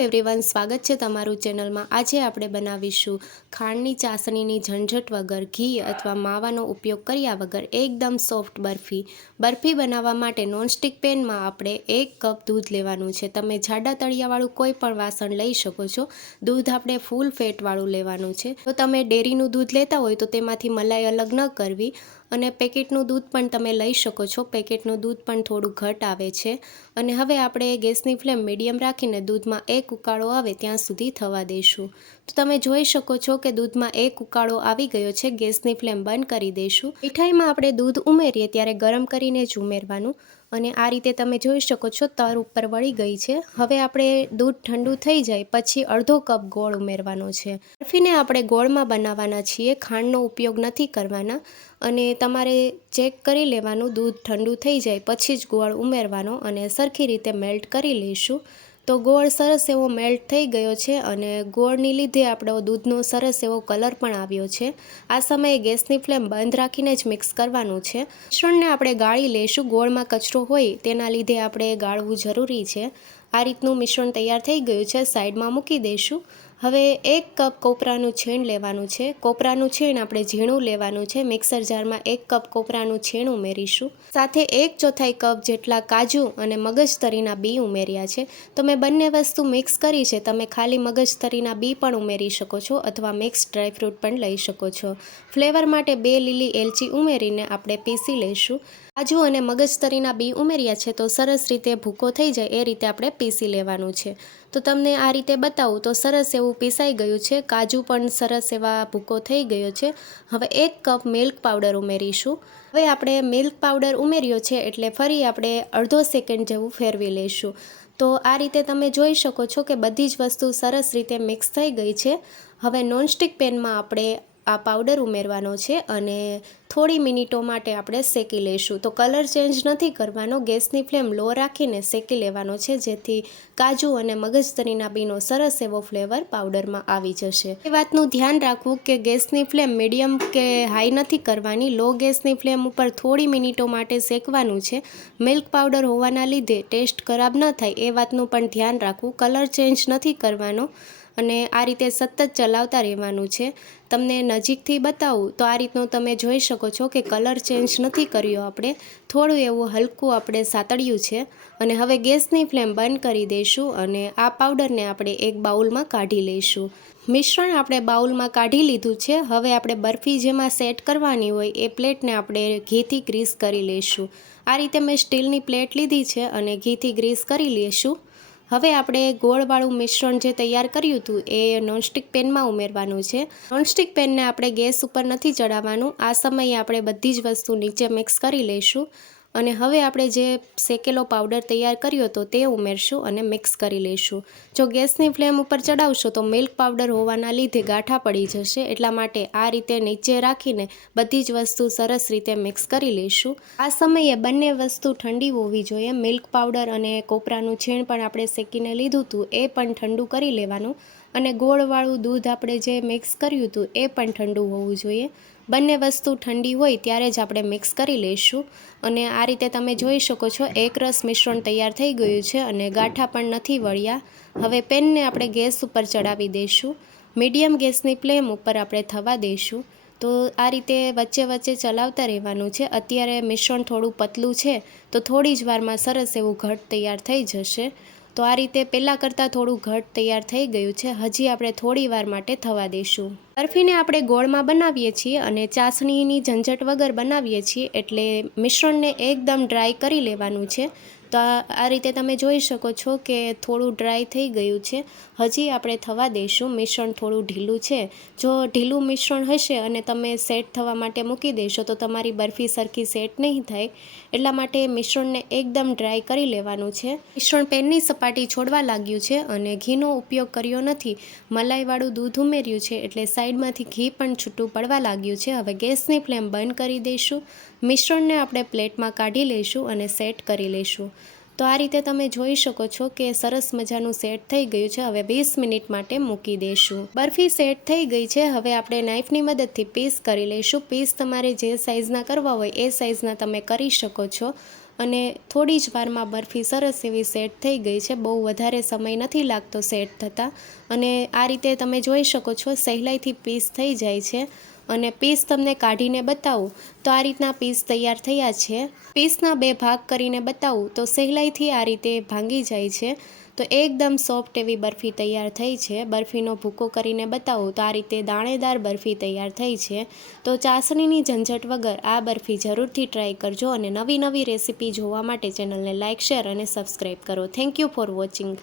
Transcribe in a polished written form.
Everyone, સ્વાગત છે તમારું ચેનલમાં। આજે આપણે બનાવીશું ખાંડની ચાસણીની ઝંઝટ વગર ઘી અથવા માવાનો ઉપયોગ કર્યા વગર એકદમ સોફ્ટ બરફી। બરફી બનાવવા માટે નોનસ્ટિક પેનમાં આપણે 1 કપ દૂધ લેવાનું છે। તમે જાડા તળિયાવાળું કોઈ પણ વાસણ લઈ શકો છો। દૂધ આપણે ફૂલ ફેટવાળું લેવાનું છે। જો તમે ડેરીનું દૂધ લેતા હોય તો તેમાંથી મલાઈ અલગ ન કરવી, અને પેકેટનું દૂધ પણ તમે લઈ શકો છો। પેકેટનું દૂધ પણ થોડું ઘટ આવે છે। અને હવે આપણે ગેસની ફ્લેમ મીડિયમ રાખીને દૂધમાં 1 ઉકાળો આવે ત્યાં સુધી થવા દઈશું। તો તમે જોઈ શકો છો કે દૂધમાં 1 ઉકાળો આવી ગયો છે। ગેસની ફ્લેમ બંધ કરી દઈશું। મીઠાઈમાં આપણે દૂધ ઉમેરીએ ત્યારે ગરમ કરીને જ ઉમેરવાનું, અને આ રીતે તમે જોઈ શકો છો તર ઉપર વળી ગઈ છે। હવે આપણે દૂધ ઠંડુ થઈ જાય પછી અડધો કપ ગોળ ઉમેરવાનો છે। બરફીને આપણે ગોળમાં બનાવવાના છીએ, ખાંડનો ઉપયોગ નથી કરવાના। અને તમારે ચેક કરી લેવાનું, દૂધ ઠંડુ થઈ જાય પછી જ ગોળ ઉમેરવાનો અને સરખી રીતે મેલ્ટ કરી લઈશું। તો ગોળ સરસ એવો મેલ્ટ થઈ ગયો છે અને ગોળની લીધે આપણો દૂધનો સરસ એવો કલર પણ આવ્યો છે। આ સમયે ગેસની ફ્લેમ બંધ રાખીને જ મિક્સ કરવાનું છે। મિશ્રણને આપણે ગાળી લઈશું। ગોળમાં કચરો હોય તેના લીધે આપણે ગાળવું જરૂરી છે। આ રીતનું મિશ્રણ તૈયાર થઈ ગયું છે, સાઈડમાં મૂકી દઈશું। હવે 1 કપ કોપરાનું છીણ લેવાનું છે। કોપરાનું છીણ આપણે ઝીણું લેવાનું છે। મિક્સર જારમાં 1 કપ કોપરાનું છીણ ઉમેરીશું। સાથે 1/4 કપ જેટલા કાજુ અને મગજતરીના બી ઉમેર્યા છે। તો મેં બંને વસ્તુ મિક્સ કરી છે। તમે ખાલી મગજતરીના બી પણ ઉમેરી શકો છો અથવા મિક્સ ડ્રાયફ્રૂટ પણ લઈ શકો છો। ફ્લેવર માટે 2 લીલી એલચી ઉમેરીને આપણે પીસી લઈશું। કાજુ અને મગજતરીના બી ઉમેર્યા છે તો સરસ રીતે ભૂકો થઈ જાય એ રીતે આપણે પીસી લેવાનું છે। તો તમને આ રીતે બતાવું તો સરસ એવું પીસાઈ ગયું છે। કાજુ પણ સરસ એવા ભૂકો થઈ ગયો છે। હવે 1 કપ મિલ્ક પાવડર ઉમેરીશું। હવે આપણે મિલ્ક પાવડર ઉમેર્યો છે એટલે ફરી આપણે અડધો સેકન્ડ જેવું ફેરવી લઈશું। તો આ રીતે તમે જોઈ શકો છો કે બધી જ વસ્તુ સરસ રીતે મિક્સ થઈ ગઈ છે। હવે નોનસ્ટિક પેનમાં આપણે આ પાવડર ઉમેરવાનો છે અને થોડી મિનિટો માટે આપણે શેકી લઈશું। તો કલર ચેન્જ નથી કરવાનો, ગેસની ફ્લેમ લો રાખીને શેકી લેવાનો છે, જેથી કાજુ અને મગજતરીના બીનો સરસ એવો ફ્લેવર પાવડરમાં આવી જશે। એ વાતનું ધ્યાન રાખવું કે ગેસની ફ્લેમ મીડિયમ કે હાઈ નથી કરવાની, લો ગેસની ફ્લેમ ઉપર થોડી મિનિટો માટે શેકવાનું છે। મિલ્ક પાવડર હોવાના લીધે ટેસ્ટ ખરાબ ન થાય એ વાતનું પણ ધ્યાન રાખવું। કલર ચેન્જ નથી કરવાનો અને આ રીતે સતત ચલાવતા રહેવાનું છે। તમને નજીકથી બતાવું તો આ રીતનું તમે જોઈ શકો છો કે કલર ચેન્જ નથી કર્યો આપણે, થોડું એવું હલકું આપણે સાતળ્યું છે। અને હવે ગેસની ફ્લેમ બંધ કરી દઈશું અને આ પાવડરને આપણે એક બાઉલમાં કાઢી લઈશું। મિશ્રણ આપણે બાઉલમાં કાઢી લીધું છે। હવે આપણે બરફી જેમાં સેટ કરવાની હોય એ પ્લેટને આપણે ઘીથી ગ્રીસ કરી લઈશું। આ રીતે મેં સ્ટીલની પ્લેટ લીધી છે અને ઘીથી ગ્રીસ કરી લઈશું। હવે આપણે ગોળવાળું મિશ્રણ જે તૈયાર કર્યું હતું એ નોનસ્ટિક પેનમાં ઉમેરવાનું છે। નોનસ્ટિક પેનને આપણે ગેસ ઉપર નથી ચડાવવાનું। આ સમયે આપણે બધી જ વસ્તુ નીચે મિક્સ કરી લઈશું અને હવે આપણે જે શેકેલો પાવડર તૈયાર કર્યો હતો તે ઉમેરશું અને મિક્સ કરી લઈશું। જો ગેસની ફ્લેમ ઉપર ચડાવશો તો મિલ્ક પાવડર હોવાના લીધે ગાંઠા પડી જશે, એટલા માટે આ રીતે નીચે રાખીને બધી જ વસ્તુ સરસ રીતે મિક્સ કરી લઈશું। આ સમયે બંને વસ્તુ ઠંડી હોવી જોઈએ। મિલ્ક પાવડર અને કોપરાનું છીણ પણ આપણે શેકીને લીધું હતું એ પણ ઠંડુ કરી લેવાનું, અને ગોળવાળું દૂધ આપણે જે મિક્સ કર્યું હતું એ પણ ઠંડુ હોવું જોઈએ। બંને વસ્તુ ઠંડી હોય ત્યારે જ આપણે મિક્સ કરી લઈશું। અને આ રીતે તમે જોઈ શકો છો એકરસ મિશ્રણ તૈયાર થઈ ગયું છે અને ગાંઠા પણ નથી વળ્યા। હવે પેનને આપણે ગેસ ઉપર ચડાવી દઈશું। મીડિયમ ગેસની ફ્લેમ ઉપર આપણે થવા દઈશું। તો આ રીતે વચ્ચે વચ્ચે ચલાવતા રહેવાનું છે। અત્યારે મિશ્રણ થોડું પતલું છે તો થોડી જ વારમાં સરસ એવું ઘટ તૈયાર થઈ જશે। તો આ રીતે પહેલાં કરતાં થોડું ઘટ તૈયાર થઈ ગયું છે। હજી આપણે થોડી વાર માટે થવા દઈશું। બરફીને આપણે ગોળમાં બનાવીએ છીએ અને ચાસણીની ઝંઝટ વગર બનાવીએ છીએ, એટલે મિશ્રણને એકદમ ડ્રાય કરી લેવાનું છે। તો આ રીતે તમે જોઈ શકો છો કે થોડું ડ્રાય થઈ ગયું છે। હજી આપણે થવા દઈશું। મિશ્રણ થોડું ઢીલું છે। જો ઢીલું મિશ્રણ હશે અને તમે સેટ થવા માટે મૂકી દેશો તો તમારી બરફી સરખી સેટ નહીં થાય, એટલા માટે મિશ્રણને એકદમ ડ્રાય કરી લેવાનું છે। મિશ્રણ પેનની સપાટી છોડવા લાગ્યું છે અને ઘીનો ઉપયોગ કર્યો નથી, મલાઈવાળું દૂધ ઉમેર્યું છે એટલે સાઈડમાંથી ઘી પણ છૂટું પડવા લાગ્યું છે। હવે ગેસની ફ્લેમ બંધ કરી દઈશું। મિશ્રણને આપણે પ્લેટમાં કાઢી લઈશું અને સેટ કરી લઈશું। તો આ રીતે તમે જોઈ શકો છો કે સરસ મજાનું સેટ થઈ ગયું છે। હવે 20 મિનિટ માટે મૂકી દઈશું। બરફી સેટ થઈ ગઈ છે। હવે આપણે નાઈફની મદદથી પીસ કરી લઈશું। પીસ તમારે જે સાઇઝના કરવા હોય એ સાઇઝના તમે કરી શકો છો। અને થોડી જ વારમાં બરફી સરસ એવી સેટ થઈ ગઈ છે. બહુ વધારે સમય નથી લાગતો સેટ થતાં. અને આ રીતે તમે જોઈ શકો છો સહેલાઈથી પીસ થઈ જાય છે. અને પીસ તમને કાઢીને બતાવું તો આ રીતના પીસ તૈયાર થયા છે. પીસના 2 ભાગ કરીને બતાવું તો સહેલાઈથી આ રીતે ભાંગી જાય છે. તો એકદમ સોફ્ટ એવી બરફી તૈયાર થઈ છે. બરફીનો ભૂકો કરીને બતાવું તો આ રીતે દાણેદાર બરફી તૈયાર થઈ છે. તો ચાસણીની ઝંઝટ વગર આ બરફી જરૂરથી ટ્રાય કરજો અને નવી રેસીપી જોવા માટે ચેનલને લાઇક, શેર અને સબસ્ક્રાઈબ કરો. Thank you for watching.